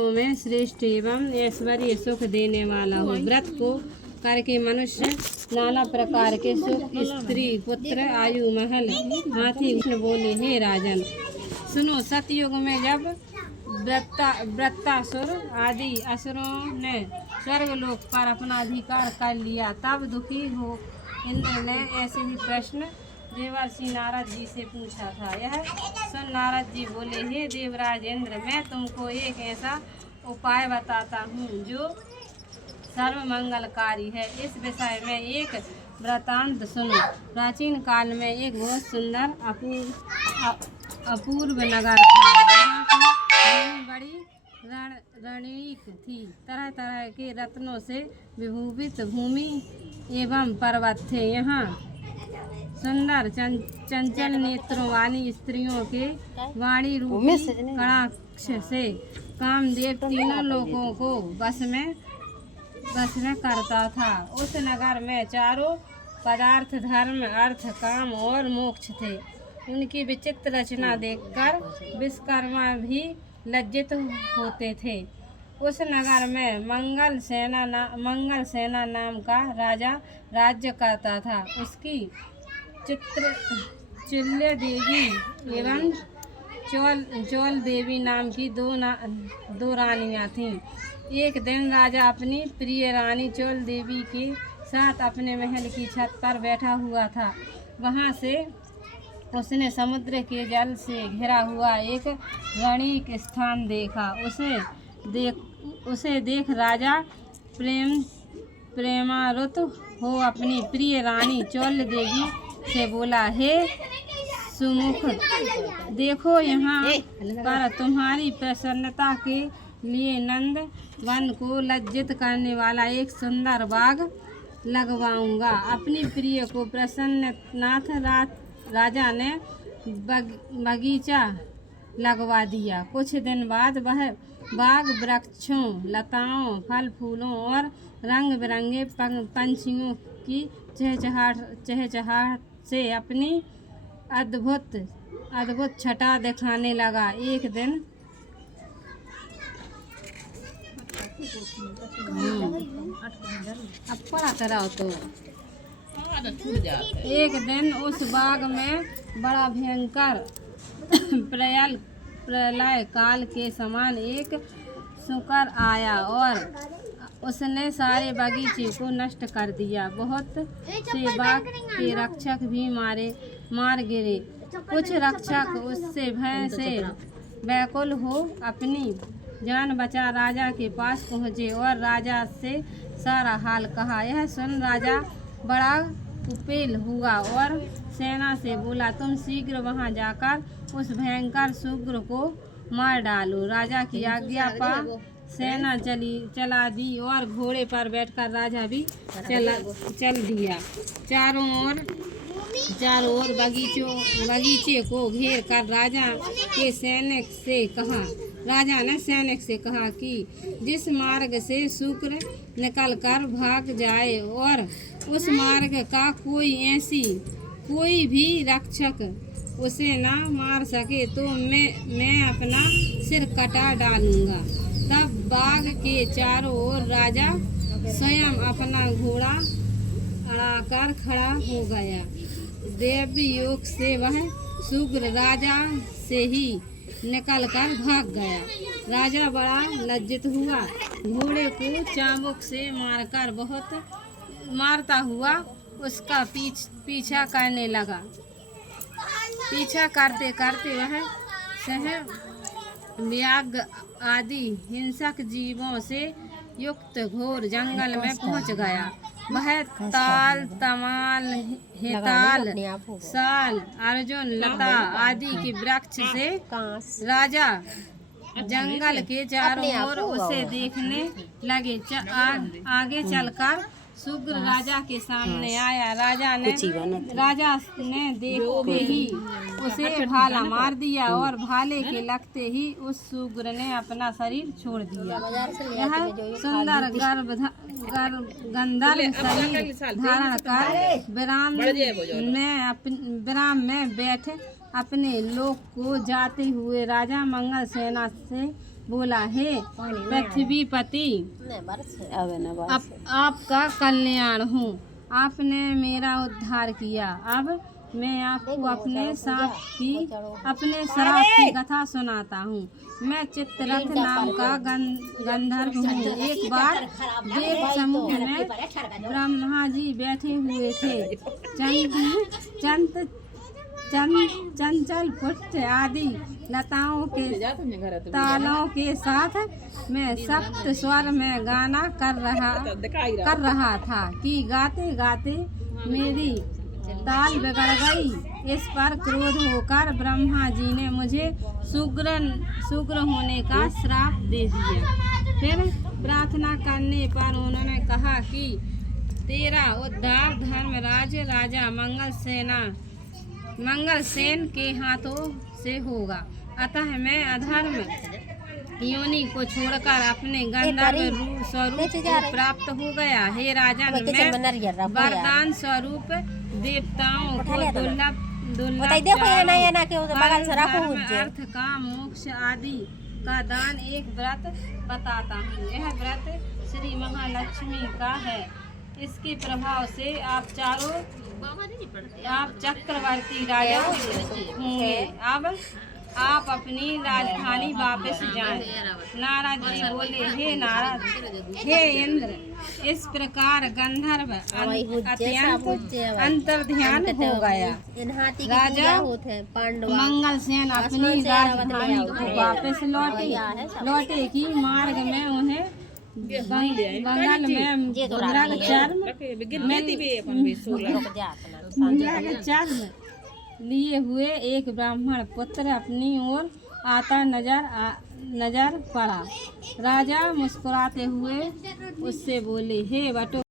में श्रेष्ठ एवं ऐश्वर्य सुख देने वाला हो। व्रत को करके मनुष्य नाना प्रकार के सुख, स्त्री पुत्र, आयु, महल, हाथी। कृष्ण बोले, हे राजन सुनो, सतयुग में जब वृत्तासुर आदि असुरों ने स्वर्गलोक पर अपना अधिकार कर लिया, तब दुखी हो इंद्र ने ऐसे ही प्रश्न देवर्षि नारद जी से पूछा था। यह सुन नारद जी बोले, हे देवराज इंद्र, मैं तुमको एक ऐसा उपाय बताता हूँ जो सर्व मंगलकारी है। इस विषय में एक वृतांत सुनो। प्राचीन काल में एक बहुत सुंदर अपूर्व नगर था। यहाँ की बड़ी रणनीक थी। तरह तरह के रत्नों से विभूषित भूमि एवं पर्वत थे। यहाँ सुंदर चंचल नेत्रों वाली स्त्रियों के वाणी रूपी कटाक्ष से कामदेव तीनों लोगों को वश में करता था। उस नगर में चारों पदार्थ धर्म, अर्थ, काम और मोक्ष थे। उनकी विचित्र रचना देखकर विश्वकर्मा भी लज्जित होते थे। उस नगर में मंगल सेना नाम का राजा राज्य करता था। उसकी चिल्य देवी एवं चौल देवी नाम की दो रानियां थीं। एक दिन राजा अपनी प्रिय रानी चौल देवी के साथ अपने महल की छत पर बैठा हुआ था। वहां से उसने समुद्र के जल से घिरा हुआ एक रमणीक स्थान देखा। उसे देख राजा प्रेमारुत हो अपनी प्रिय रानी चौल देवी से बोला, हे सुमुख, देखो यहाँ पर तुम्हारी प्रसन्नता के लिए नंद वन को लज्जित करने वाला एक सुंदर बाग लगवाऊंगा। अपनी प्रिय को प्रसन्ननाथ राजा ने बगीचा लगवा दिया। कुछ दिन बाद वह बाग वृक्षों, लताओं, फल फूलों और रंग बिरंगे पंछियों की चहचहाहट से अपनी अद्भुत छटा दिखाने लगा। एक दिन उस बाग में बड़ा भयंकर प्रलय काल के समान एक सूकर आया और उसने सारे बगीचे को नष्ट कर दिया। बहुत से बाग के रक्षक भी मार गिरे। कुछ रक्षक उससे भय से व्याकुल हो अपनी जान बचा राजा के पास पहुँचे और राजा से सारा हाल कहा। यह सुन राजा बड़ा कुपिल हुआ और सेना से बोला, तुम शीघ्र वहां जाकर उस भयंकर शूद्र को मार डालो। राजा की आज्ञा पर सेना चला दी और घोड़े पर बैठकर राजा भी चल दिया। चारों ओर बगीचे को घेर कर राजा ने सैनिक से कहा कि जिस मार्ग से शुक्र निकल कर भाग जाए और उस मार्ग का कोई भी रक्षक उसे ना मार सके तो मैं अपना सिर कटा डालूंगा। तब बाग के चारों ओर राजा स्वयं अपना घोड़ा अड़ाकर खड़ा हो गया। दैवी योग से वह शूद्र राजा से ही निकलकर भाग गया। राजा बड़ा लज्जित हुआ। घोड़े को चाबुक से मारता हुआ उसका पीछा करने लगा। पीछा करते करते वह व्याघ्र आदि हिंसक जीवों से युक्त घोर जंगल में पहुंच गया। वह ताल, तमाल, हेताल, साल, अर्जुन, लता आदि के वृक्ष से राजा जंगल के चारों ओर उसे देखने लगे। आगे चलकर शूद्र राजा के सामने आया। राजा ने देखते ही उसे भाला मार दिया और भाले के लगते ही उस शूद्र ने अपना शरीर छोड़ दिया। यह सुंदर गंधर्व शरीर धारण कर विराम में बैठे अपने लोक को जाते हुए राजा मंगल सेना से बोला, हे पृथ्वीपति, आपका कल्याण हूँ, आपने मेरा उद्धार किया। अब मैं आपको अपने श्राप की कथा सुनाता हूँ। मैं चित्ररथ नाम का गंधर्व हूँ। एक बार देव समूह में ब्रह्मा जी बैठे हुए थे। चंचल पुष्प आदि लताओं के तालों के साथ मैं सप्त स्वर में गाना कर रहा था कि गाते गाते मेरी ताल बिगड़ गई। इस पर क्रोध होकर ब्रह्मा जी ने मुझे शुक्र होने का श्राप दे दिया। फिर प्रार्थना करने पर उन्होंने कहा कि तेरा उद्धार धर्मराज राजा मंगलसेन के हाथों से होगा। अतः मैं अधर्म योनि को छोड़कर अपने गंधर्व स्वरूप को प्राप्त हो गया। हे राजन, मैं वरदान स्वरूप देवताओं को दुर्लभ अर्थ काम मोक्ष आदि का दान एक व्रत बताता हूँ। यह व्रत श्री महालक्ष्मी का है। इसके प्रभाव से आप चक्रवर्ती राजा होंगे। अब आप अपनी राजधानी वापस जाएं। नारद जी बोले, हे नारद, हे इंद्र, इस प्रकार गंधर्व अत्यंत अंतर्ध्यान हो गया। राजा मंगलसेन अपनी राजधानी को वापस लौटे कि मार्ग में उन्हें बंगाल में चर्म लिए हुए एक ब्राह्मण पुत्र अपनी ओर आता नजर पड़ा। राजा मुस्कुराते हुए उससे बोले, हे बटो